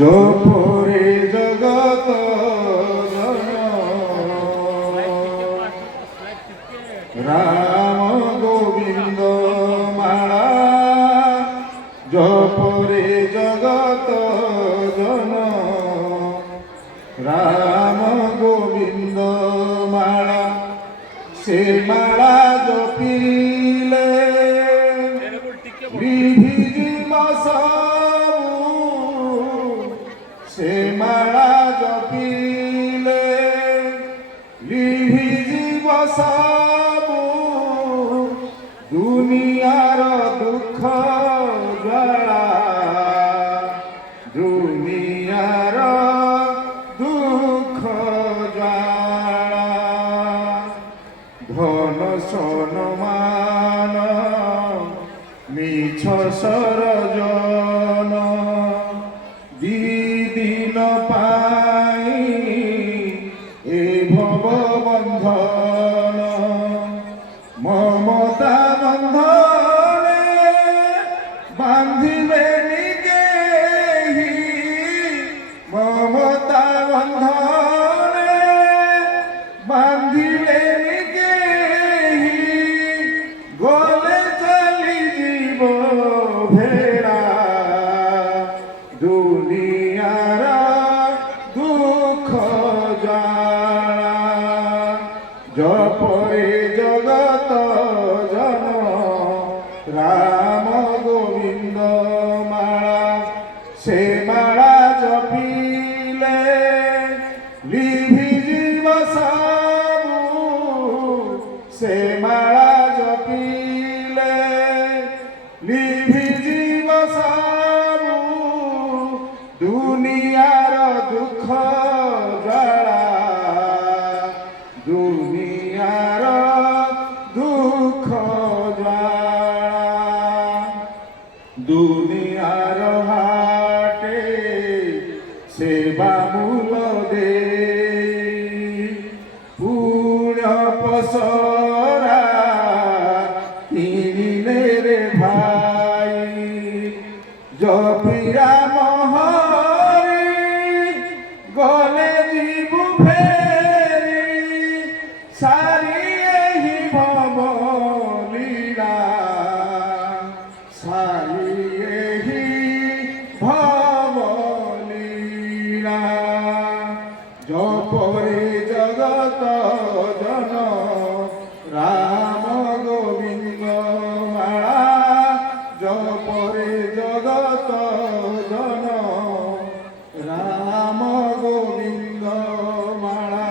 জপরে জগত রাম গোবিন্দ মালা জপরে জগত জন রাম গোবিন্দ মালা সে মালা জপিলে বিধিজিব সে মালা জপিলে লিভিজিব সবু দুনিয়ার দুঃখ জ্বালা দুনিয়ার দুঃখ জ্বালা ধন সনমান মিছ সরজন দিদিন পাই এ ভব বন্ধন মমতা বন্ধনে বান্ধিবে নিকেহি মমতা বন্ধনে বান্ধিলে নিকেহি গলে চলি জীব ভেড়া দুনিয়ার দুঃখ জ্বালা জপরে জগত জন রাম গোবিন্দ মালা সে মালা জপিলে লিভিজিব সবু সে মালা জপিলে লিভিজিব সবু দুনিয়ার দুঃখ জ্বালা দুনিয়ার দুঃখ জ্বালা দুনিয়ার হাটে সেবা মূল দে পুণ্য পসরা কিনিলে রে ভাই জপিরা মহরি গলে জীবু ফেরি সারি এই ভব লীলা সারি এই ভব লীলা জপরে জগত জন রাম গোবিন্দ মালা জপরে জগত জন রাম গোবিন্দ মালা।